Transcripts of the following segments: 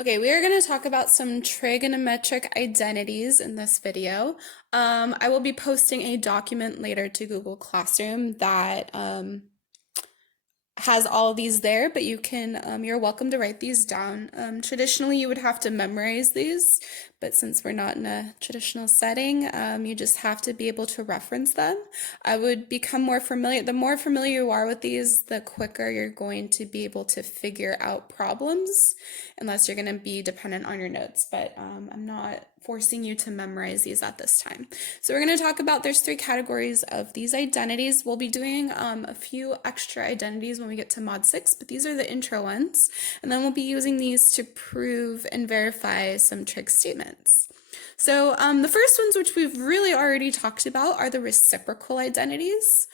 Okay, we are going to talk about some trigonometric identities in this video. I will be posting a document later to Google Classroom that has all these there, but you're welcome to write these down. Traditionally, you would have to memorize these, but since we're not in a traditional setting, you just have to be able to reference them. I would become more familiar. The more familiar you are with these, the quicker you're going to be able to figure out problems, unless you're going to be dependent on your notes. But I'm not forcing you to memorize these at this time. So we're going to talk about, there's 3 categories of these identities. We'll be doing a few extra identities when we get to mod 6, but these are the intro ones. And then we'll be using these to prove and verify some trig statements. So the first ones, which we've really already talked about, are the reciprocal identities.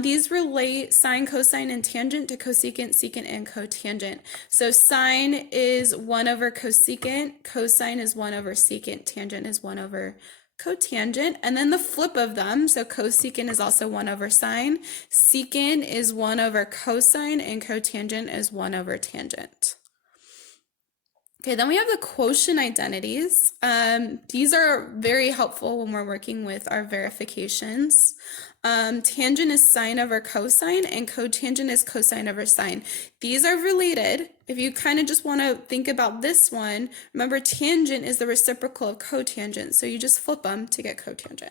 These relate sine, cosine, and tangent to cosecant, secant, and cotangent. So sine is 1 over cosecant, cosine is 1 over secant, tangent is 1 over cotangent, and then the flip of them, so cosecant is also 1 over sine, secant is 1 over cosine, and cotangent is 1 over tangent. Okay, then we have the quotient identities. These are very helpful when we're working with our verifications. Tangent is sine over cosine, and cotangent is cosine over sine. These are related. If you kind of just want to think about this one, remember tangent is the reciprocal of cotangent, so you just flip them to get cotangent.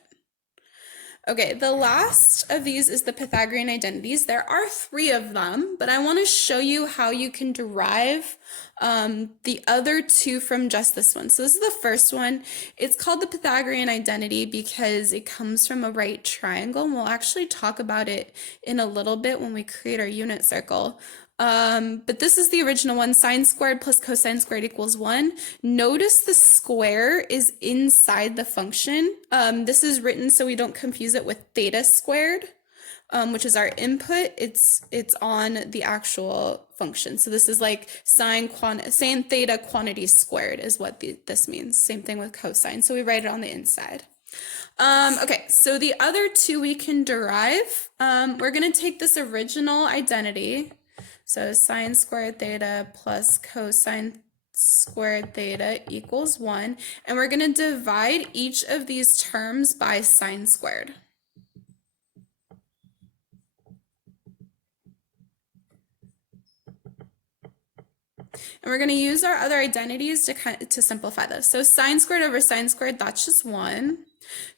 Okay, the last of these is the Pythagorean identities. There are 3 of them, but I want to show you how you can derive the other 2 from just this one. So this is the first one. It's called the Pythagorean identity because it comes from a right triangle, and we'll actually talk about it in a little bit when we create our unit circle. But this is the original one, sine squared plus cosine squared equals 1. Notice the square is inside the function. This is written so we don't confuse it with theta squared, which is our input. It's on the actual function. So this is like sine theta quantity squared is what this means. Same thing with cosine. So we write it on the inside. Okay, so the other 2 we can derive. We're going to take this original identity. So sine squared theta plus cosine squared theta equals 1. And we're going to divide each of these terms by sine squared. And we're going to use our other identities to simplify this. So sine squared over sine squared, that's just 1.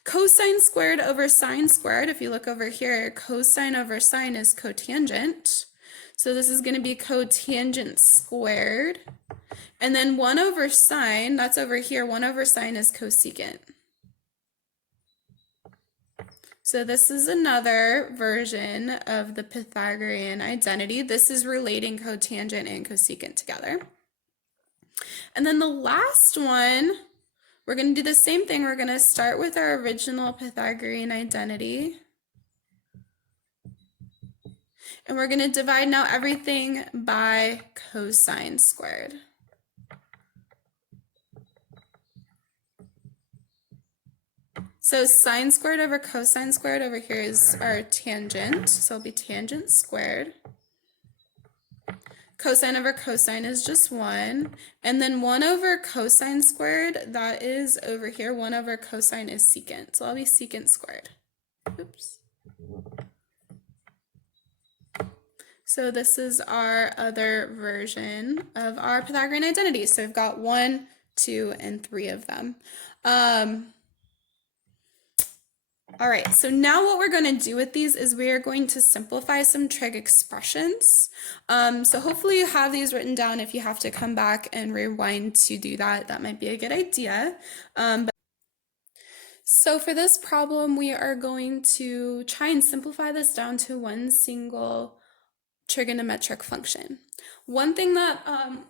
Cosine squared over sine squared, if you look over here, cosine over sine is cotangent. So this is going to be cotangent squared. And then 1 over sine, that's over here, 1 over sine is cosecant. So this is another version of the Pythagorean identity. This is relating cotangent and cosecant together. And then the last one, we're going to do the same thing. We're going to start with our original Pythagorean identity. And we're going to divide now everything by cosine squared. So sine squared over cosine squared over here is our tangent. So it'll be tangent squared. Cosine over cosine is just 1. And then 1 over cosine squared, that is over here. 1 over cosine is secant. So that'll be secant squared. Oops. So this is our other version of our Pythagorean identity. So we've got 1, 2, and 3 of them. All right, so now what we're going to do with these is we are going to simplify some trig expressions. So hopefully you have these written down. If you have to come back and rewind to do that, that might be a good idea. So for this problem, we are going to try and simplify this down to one single trigonometric function. One thing that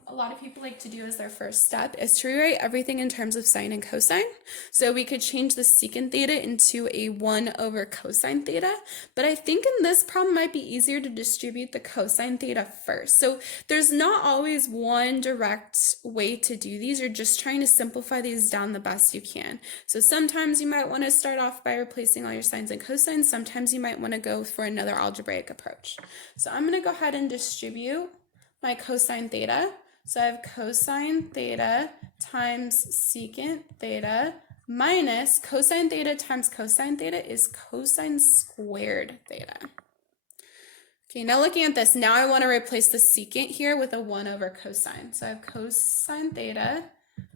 a lot of people like to do as their first step is to rewrite everything in terms of sine and cosine. So we could change the secant theta into a 1 over cosine theta, but I think in this problem it might be easier to distribute the cosine theta first. So there's not always one direct way to do these. You're just trying to simplify these down the best you can. So sometimes you might want to start off by replacing all your sines and cosines. Sometimes you might want to go for another algebraic approach. So I'm going to go ahead and distribute my cosine theta. So I have cosine theta times secant theta minus cosine theta times cosine theta is cosine squared theta. Okay, now looking at this, now I want to replace the secant here with a 1 over cosine. So I have cosine theta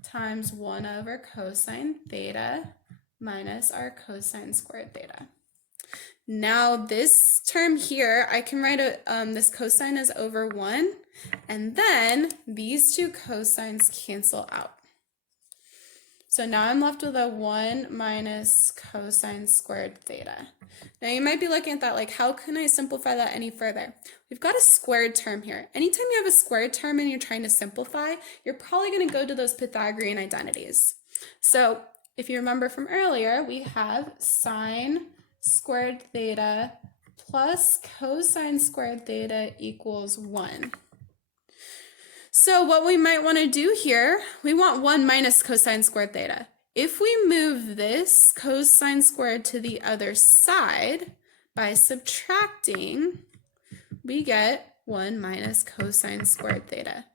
times 1 over cosine theta minus our cosine squared theta. Now this term here, I can write this cosine is over 1, and then these two cosines cancel out. So now I'm left with a 1 minus cosine squared theta. Now you might be looking at that like, how can I simplify that any further? We've got a squared term here. Anytime you have a squared term and you're trying to simplify, you're probably going to go to those Pythagorean identities. So if you remember from earlier, we have sine squared theta plus cosine squared theta equals 1. So what we might want to do here, we want 1 minus cosine squared theta. If we move this cosine squared to the other side by subtracting, we get 1 minus cosine squared theta.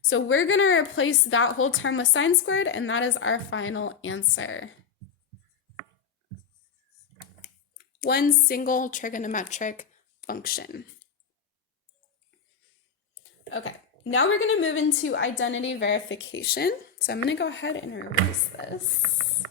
So we're going to replace that whole term with sine squared, and that is our final answer. One single trigonometric function. Okay. Now we're going to move into identity verification. So I'm going to go ahead and erase this.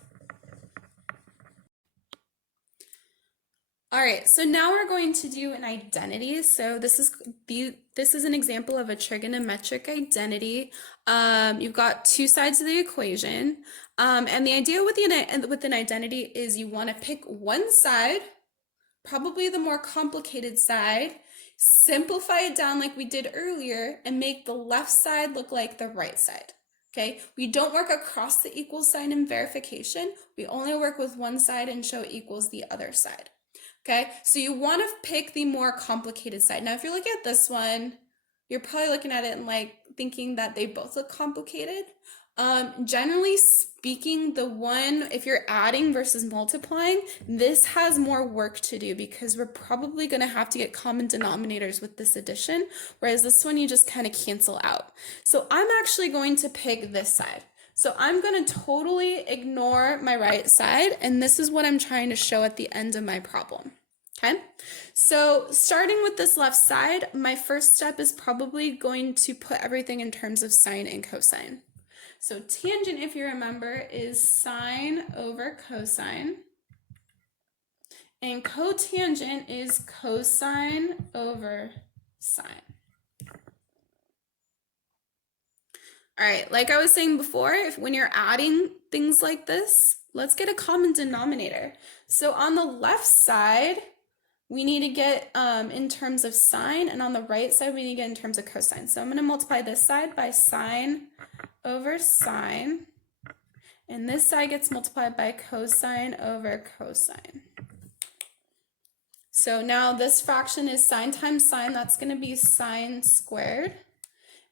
All right, so now we're going to do an identity. So this is an example of a trigonometric identity. You've got two sides of the equation. And the idea with an identity is you want to pick one side, probably the more complicated side, simplify it down like we did earlier, and make the left side look like the right side. Okay, we don't work across the equal sign in verification. We only work with one side and show equals the other side. Okay, so you want to pick the more complicated side. Now, if you're looking at this one, you're probably looking at it and like thinking that they both look complicated. Generally speaking, the one, if you're adding versus multiplying, this has more work to do because we're probably going to have to get common denominators with this addition, whereas this one you just kind of cancel out. So I'm actually going to pick this side. So I'm going to totally ignore my right side, and this is what I'm trying to show at the end of my problem. Okay, so starting with this left side, my first step is probably going to put everything in terms of sine and cosine. So tangent, if you remember, is sine over cosine, and cotangent is cosine over sine. All right, like I was saying before, when you're adding things like this, let's get a common denominator. So on the left side, we need to get in terms of sine, and on the right side, we need to get in terms of cosine. So I'm going to multiply this side by sine over sine, and this side gets multiplied by cosine over cosine. So now this fraction is sine times sine, that's going to be sine squared.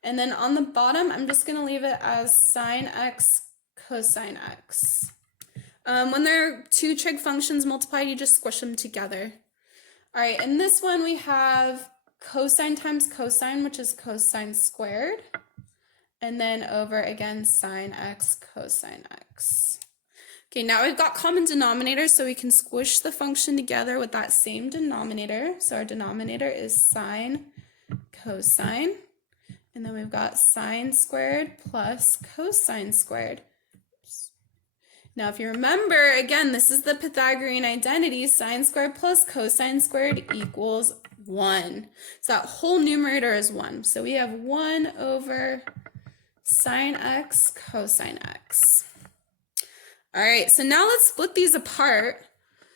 And then on the bottom, I'm just going to leave it as sine x cosine x. When there are two trig functions multiplied, you just squish them together. All right, in this one we have cosine times cosine, which is cosine squared, and then over again sine x cosine x. Okay, now we've got common denominators, so we can squish the function together with that same denominator. So our denominator is sine cosine, and then we've got sine squared plus cosine squared. Now, if you remember, again, this is the Pythagorean identity, sine squared plus cosine squared equals 1. So that whole numerator is 1. So we have 1 over sine x cosine x. All right, so now let's split these apart.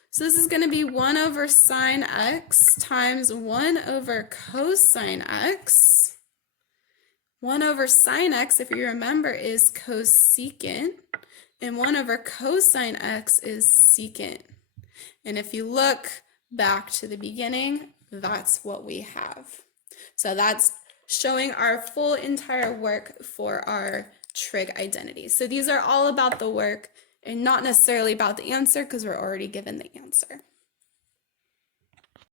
So this is going to be 1 over sine x times 1 over cosine x. 1 over sine x, if you remember, is cosecant. And 1 over cosine x is secant. And if you look back to the beginning, that's what we have. So that's showing our full entire work for our trig identities. So these are all about the work and not necessarily about the answer because we're already given the answer.